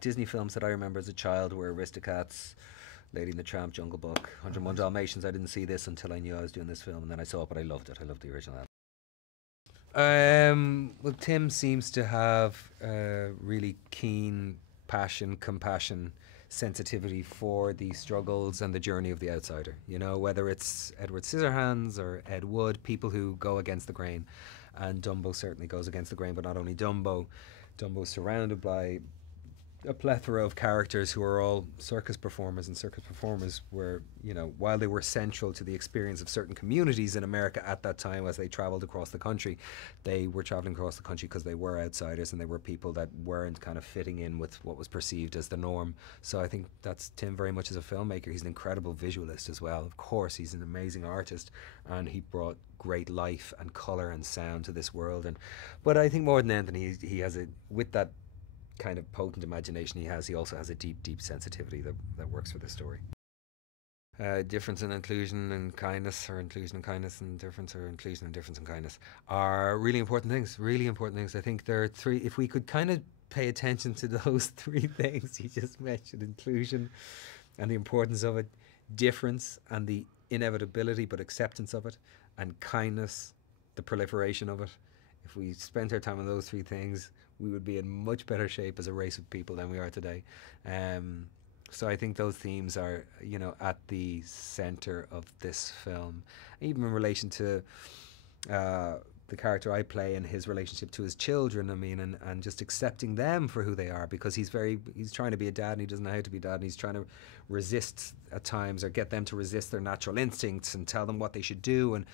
Disney films that I remember as a child were Aristocats, Lady and the Tramp, Jungle Book, 101 Dalmatians. I didn't see this until I knew I was doing this film, and then I saw it, but I loved it. I loved the original. Well, Tim seems to have really keen passion, compassion, sensitivity for the struggles and the journey of the outsider. You know, whether it's Edward Scissorhands or Ed Wood, people who go against the grain. And Dumbo certainly goes against the grain, but not only Dumbo. Dumbo's surrounded by a plethora of characters who are all circus performers, and circus performers were, you know, while they were central to the experience of certain communities in America at that time as they traveled across the country, they were traveling across the country because they were outsiders and they were people that weren't kind of fitting in with what was perceived as the norm. So I think that's Tim very much as a filmmaker. He's an incredible visualist as well. Of course, he's an amazing artist, and he brought great life and colour and sound to this world. But I think more than anything, he has a, with that kind of potent imagination he also has a deep sensitivity that works for the story. Difference and inclusion and kindness, or inclusion and kindness and difference, or inclusion and difference and kindness, are really important things. I think there are three. If we could kind of pay attention to those three things you just mentioned: inclusion and the importance of it, difference and the inevitability but acceptance of it, and kindness, the proliferation of it. If we spent our time on those three things, we would be in much better shape as a race of people than we are today. So I think those themes are, you know, at the center of this film, even in relation to the character I play and his relationship to his children. I mean, and just accepting them for who they are, because he's trying to be a dad and he doesn't know how to be dad, and he's trying to resist at times, or get them to resist their natural instincts and tell them what they should do. And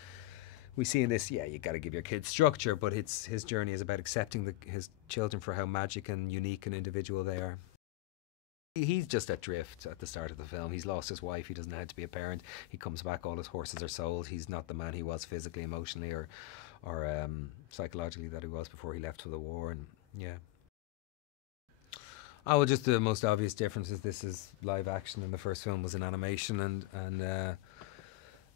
we see in this, yeah, you got to give your kids structure, but his journey is about accepting his children for how magic and unique and individual they are. He's just adrift at the start of the film. He's lost his wife. He doesn't know how to be a parent. He comes back, all his horses are sold. He's not the man he was physically, emotionally, or psychologically that he was before he left for the war. And yeah. Oh, well, just the most obvious difference is this is live action and the first film was in animation, and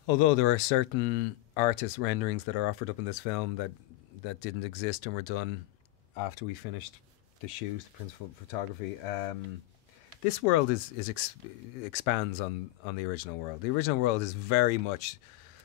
although there are certain artist renderings that are offered up in this film that didn't exist and were done after we finished the shoot, the principal photography, this world expands on the original world. The original world is very much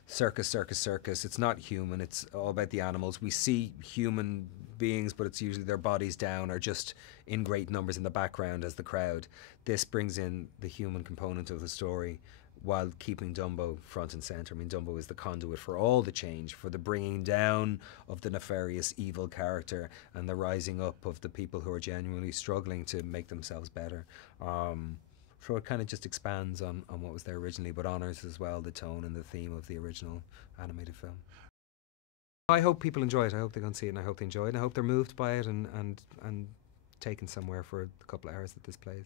circus. It's not human. It's all about the animals. We see human beings, but it's usually their bodies down or just in great numbers in the background as the crowd. This brings in the human component of the story, while keeping Dumbo front and centre. I mean, Dumbo is the conduit for all the change, for the bringing down of the nefarious evil character and the rising up of the people who are genuinely struggling to make themselves better. So it kind of just expands on what was there originally, but honours as well the tone and the theme of the original animated film. I hope people enjoy it. I hope they go and see it, and I hope they enjoy it, and I hope they're moved by it and taken somewhere for the couple of hours that this plays.